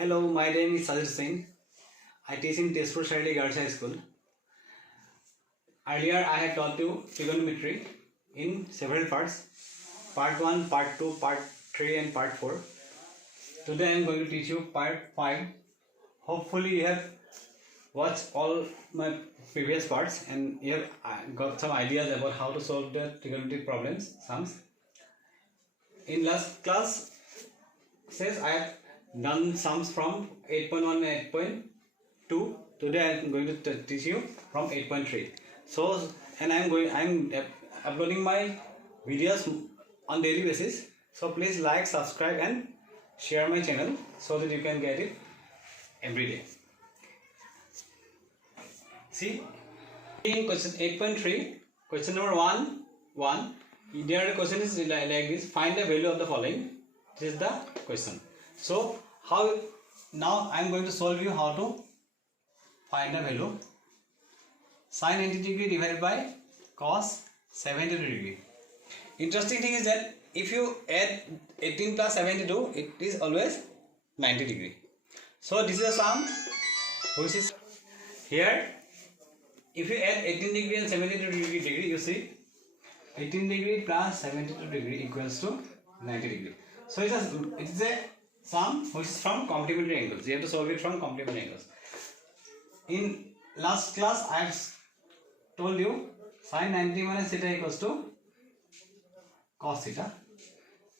Hello, my name is Sajid Singh. I teach in Tezpur Sharli Girls High School. Earlier, I had taught you trigonometry in several parts. Part 1, Part 2, Part 3 and Part 4. Today I am going to teach you Part 5. Hopefully you have watched all my previous parts and you have got some ideas about how to solve the trigonometric problems, sums. In last class, says I have done sums from 8.1 and 8.2. Today I am going to teach you from 8.3. So, and I am uploading my videos on daily basis. So please like, subscribe and share my channel so that you can get it every day. See, in question 8.3, question number 1, there the question is like this: find the value of the following. This is the question. So now I am going to solve you how to find the value. Sin 90 degree divided by cos 72 degree. Interesting thing is that if you add 18 plus 72, it is always 90 degree. So this is a sum which is here. If you add 18 degree and 72 degree, you see 18 degree plus 72 degree equals to 90 degree. So it is a sum which is from complementary angles. You have to solve it from complementary angles. In last class, I have told you sin 90 minus theta equals to cos theta,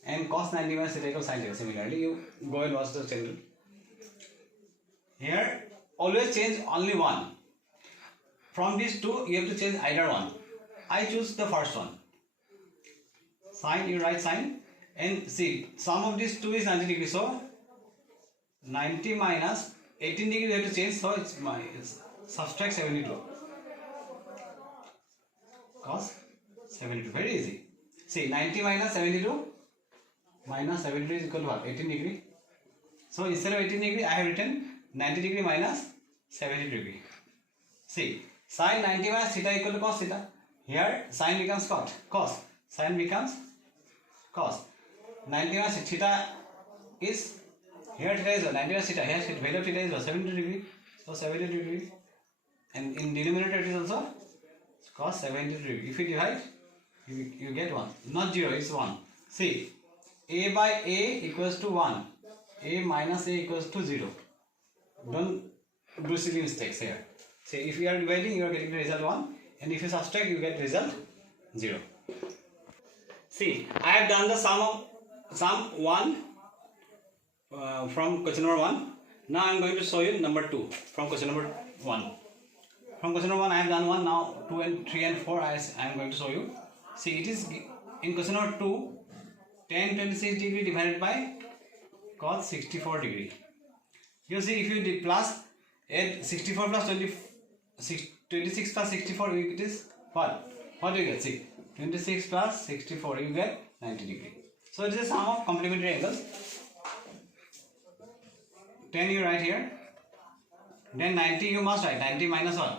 and cos 90 minus theta equals sin theta. Similarly, you go and watch the channel. Here, always change only one. From these two, you have to change either one. I choose the first one. Sin, you write sin, and see, sum of these two is 90 degree. So 90 minus 18 degree you have to change. So it's subtract 72. Cos 72. Very easy. See, 90 minus 72 is equal to what? 18 degree. So instead of 18 degree, I have written 90 degree minus 70 degree. See, sin 90 minus theta equal to cos theta. Here sin becomes cos. Sin becomes cos. 90 minus theta is, here theta is 90 minus theta. Here value of theta is 70 degree. So 70 degree. And in denominator it is also cos 70 degree. If you divide, you get 1. Not 0, it's 1. See, a by a equals to 1. A minus a equals to 0. Don't do silly mistakes here. See, if you are dividing, you are getting the result 1. And if you subtract, you get result 0. See, I have done the sum 1 from question number 1. Now I am going to show you number 2 from question number 1. From question number 1 I have done 1. Now 2 and 3 and 4 I am going to show you. See, it is in question number 2, tan 26 degree divided by cos 64 degree. You see, if you plus add 64 plus 26 plus 64, it is what? What do you get? See, 26 plus 64, you get 90 degree. So it is a sum of complementary angles. 10 you write here. Then 90 you must write. 90 minus 1.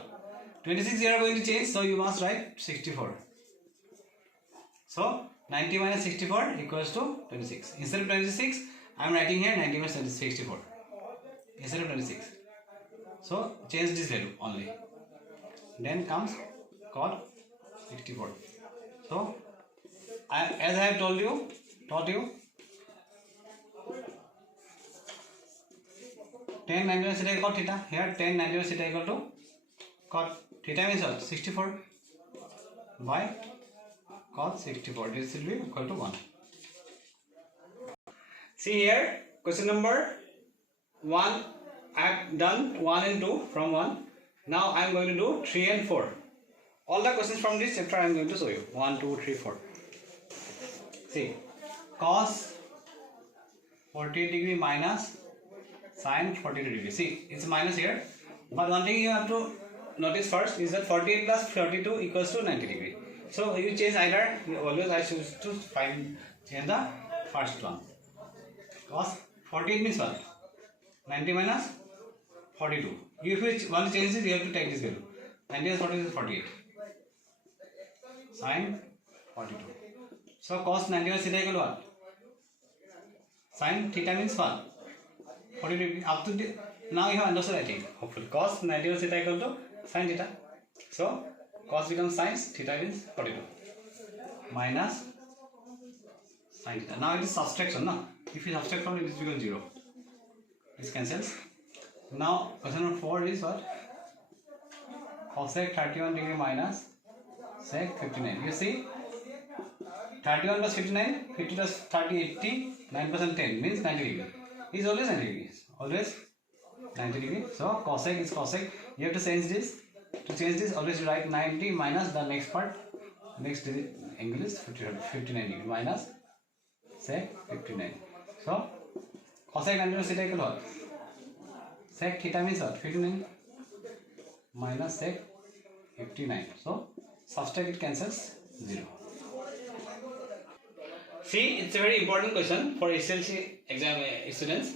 26 you are going to change, so you must write 64. So 90 minus 64 equals to 26. Instead of 26, I am writing here 90 minus 64. Instead of 26. So change this value only. Then comes cos 64. So as I have taught you tan 90 minus theta equal to theta. Here tan 90 minus theta equal to cot theta means what? 64 by cos 64. This will be equal to 1. See here, question number 1. I have done 1 and 2 from 1. Now I am going to do 3 and 4. All the questions from this chapter I am going to show you. 1, 2, 3, 4. See, cos 48 degree minus sin 42 degree. See, it's minus here. But one thing you have to notice first is that 48 plus 42 equals to 90 degree. So you change either. Always I choose to change the first one. Cos 48 means what? 90 minus 42. If you want to change it, you have to take this value. 90 minus 42 is 48. Sin 42. So cos 90 minus theta equal to what? Sin theta means what? 42 degree. Up to the, now you have understood, I think, hopefully. Cos 90 theta equal to sin theta. So cos becomes sin, theta is 42 minus sin theta. Now it is subtraction, no? If you subtract from it, it becomes 0. This cancels. Now question number 4 is what? Cosec 31 degree minus sec 59. You see, 31 plus 59, 50 plus 30, 80, 9 plus 10 means 90 degree. Is always 90 degrees. Always 90 degree. So cosec is cosec. You have to change this. To change this, always write 90 minus the next part. Next angle is 59 degree minus sec 59. So cosec 90 plus theta equal what? Sec theta means what? 59 minus sec 59. So subtract it, cancels 0. See, it's a very important question for SLC exam students.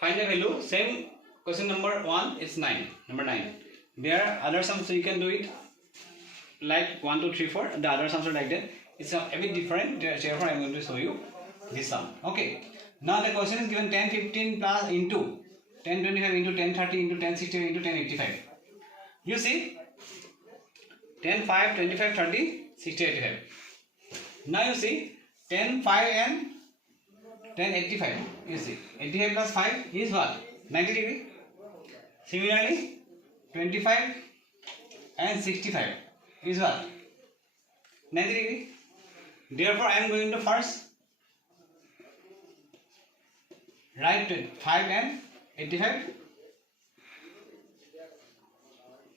Find the value. Same question number 1 is 9. Number 9. There are other sums, so you can do it like 1, 2, 3, 4. The other sums are like that. It's a bit different. Therefore, I am going to show you this sum. Okay. Now the question is given 10, 15 plus into 10, 25 into 10, 30 into 10, 60 into 10, 85. You see, 10, 5, 25, 30, 60, 85. Now you see, 10, 5 and 10, 85. You see, 85 plus 5 is what? 90 degree. Similarly, 25 and 65 is what? 90 degree. Therefore, I am going to first write 5 and 85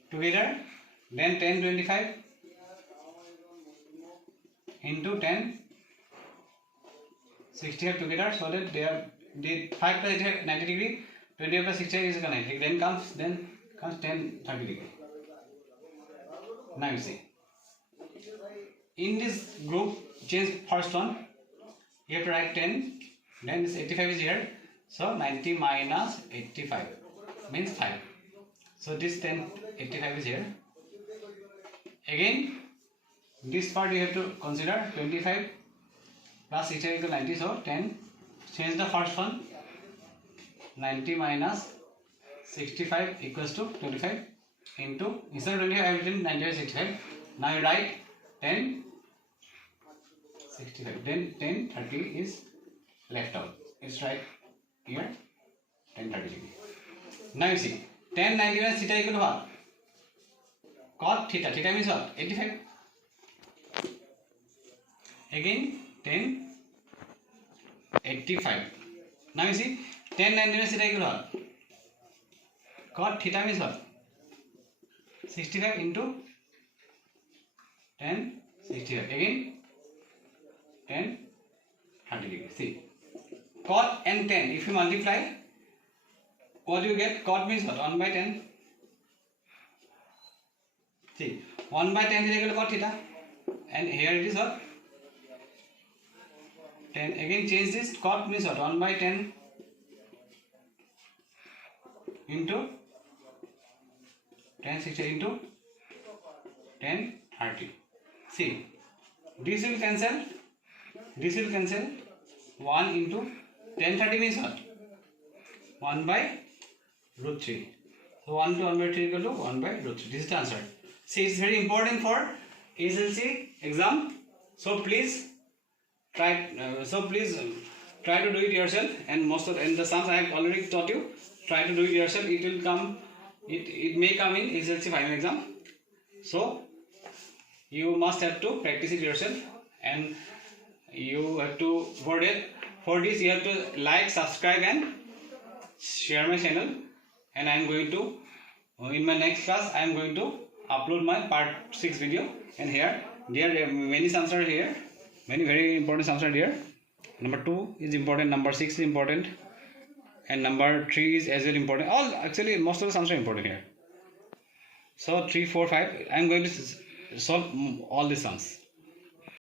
together. Then 10, 25 into 10, 65 together, so that they are 5 plus 85, 90 degree, 25 plus 65 is 90 degree. Then comes 10, 30 degree. Now you see, in this group, change first one. You have to write 10. Then this 85 is here. So 90 minus 85 means 5. So this 10, 85 is here. Again, this part you have to consider 25 plus 65 equal 90. So 10. Change the first one. 90 minus 65 equals to 25 into, instead of 25 I have written 95, 65. Now you write 10, 65. Then 10, 30 is left out. It's right here, 10, 30 degree. Now you see, 10, 90 minus theta equal to what? Cot theta. Theta means what? 85. Again 10, 85. Now you see, 10, 90 minus theta equal to what? Cot theta means what? 65 into 10, 65. Again 10, 30 degree. See, cot and 10, if you multiply, what do you get? Cot means what? 1 by 10. See, 1 by 10 is equal to cot theta. And here it is what? 10. Again change this. Cot means what? 1 by 10 into 10, 60 into 10, 30. See, this will cancel. This will cancel. 1 into 10, 30 means what? 1 by root 3. So 1 to 1 by 3 equal to 1 by root 3. This is the answer. See, it's very important for SLC exam. So please try. Try to do it yourself. And most of the sums I have already taught you. Try to do it yourself. It will come. It may come in SLC final exam. So you must have to practice it yourself, and you have to for this you have to like, subscribe and share my channel. And I am going to in my next class I am going to upload my part 6 video. And here there are many sums are here, many very important sums are here. Number 2 is important, number 6 is important, and number 3 is as well important. All actually most of the sums are important here. So 3, 4, 5 I am going to solve all the sums.